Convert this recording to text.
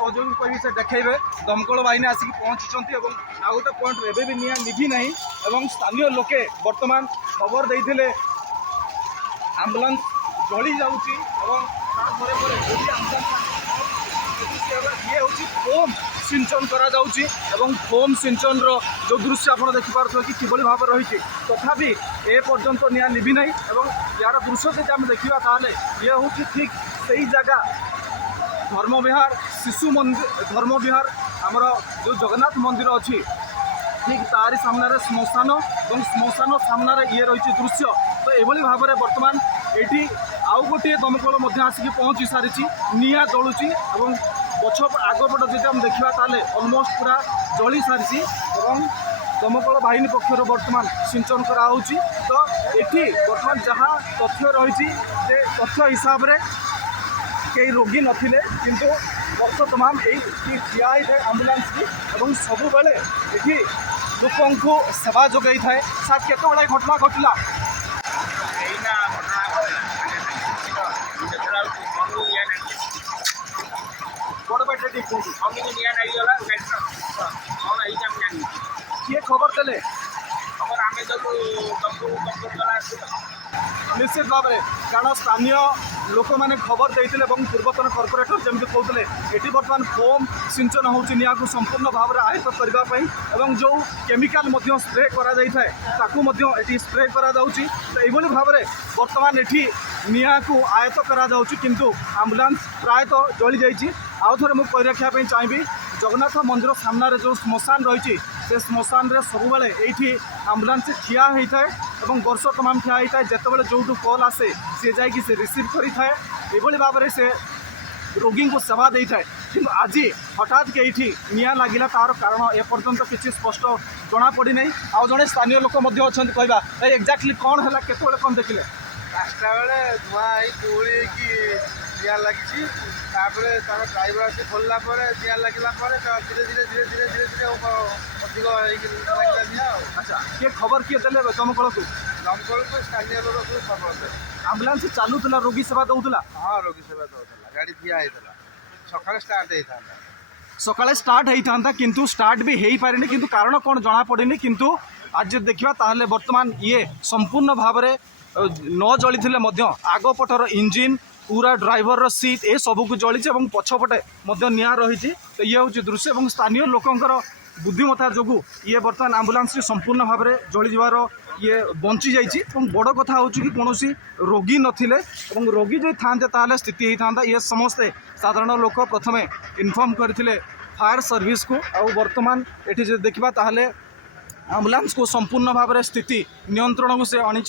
सहयोग करी से देखेबे दमकल बाहिनी आसिक पहुँची और आ गोटे पॉइंट एवं भी निआ निभि ना और स्थानीय लोके बर्तमान खबर देते आम्बुलांस जली जाऊँगी ये हूँ फोम सिंचन करा जाउची एवं फोम सिंचन रो जो दृश्य आप देखिपे कि किभली भाव रही तथापि ए पर्यंत निआ लिभि ना और यार दृश्य जब आम देखा ताले ये हूँ ठीक से जगह धर्मविहार शिशु मंदिर धर्मविहार आमर जो जगन्नाथ मंदिर अच्छी ठीक तारी सामने श्मशान और श्मशान सामने ये रही दृश्य तो ये भाव में बर्तमान ये आउ गोटे दमकल आसिक पहुँची सारी निआ जलुची और पछ आगपट जब आम देखा ताले अलमोस्ट पूरा जली सारी और दमकल बाहिनी पक्षर बर्तमान सिंचन कराऊँच तो ये बर्तमान जहाँ तथ्य रही तथ्य हिसाब से कई रोगी नथिले किंतु वर्ष तमाम यही ठिया होता है आम्बुलांस की और सब बेले ये लोक को सेवा जोगाई थाए सात केत घटना घटला किए खबर देले निश्चित भाव में कारण स्थानीय लोक मैंने खबर देते पूर्वतन कॉर्पोरेटर जमी कहते ये बर्तमान फोम सिंचन होनिया को संपूर्ण भाव में आयत्त करने जो केमिकाल स्प्रे कर स्प्रे करा तो यही भाव में बर्तमान ये निआ को आयत्त करा किंतु आम्बुलांस प्रायतः जली जाइए आउ थे मुझे कही रखापी चाहिए जगन्नाथ मंदिर सामने जो श्मशान रही से श्मशान रे सब बेले ये आम्बुलांस ठिया होता है और वर्ष तमाम ठिया होता है जितेबाला जो कॉल आसे सी जा रिसीव करें ये भाव में से रोगी को सेवा दे था कि आज हठात के ये निआ लगिला तार कारण एपर्यंत किसी स्पष्ट जना पड़ी ना आउ जड़े स्थानीय लोक कहवा एक्जाक्टली कौन है केत कौन देखिले 5टा बेले धुआं कुड़ी की निआ लगी तार ड्राइवर आसी खोलला निआ लगला धीरे धीरे धीरे धीरे धीरे धीरे अधिक लगला निआ। अच्छा किए खबर किए देले दमकल को स्थानीय लोक सब खबर दे आम्बुलांस चालूला रोगी सेवा दौला हाँ रोगी सेवा दौला गाड़ी ठिया होता सकाल स्टार्ट होता सकाळे स्टार्ट होता किंतु स्टार्ट भी हो पारे किंतु कारण कौन जना पड़े किंतु आज देखा ताहले वर्तमान ये संपूर्ण भाव में न जली आगपटर इंजिन पूरा ड्राइवर सीट ए सब को जली और पछपटे निआ रही तो ये हूँ दृश्य और स्थानीय लोकंर बुद्धिमत्ता जो ये बर्तमान आम्बुलांस संपूर्ण भाव में जली जवार ये बंची जाइए बड़ कथा हूँ कि कौन रोगी नथिले और रोगी जो था स्थिति होता ये समस्ते साधारण लोक प्रथम इनफॉर्म करते फायर सर्विस को और बर्तमान ये देखा ताहले आम्बुलांस को संपूर्ण भाव में स्थिति नियंत्रण को से आनी।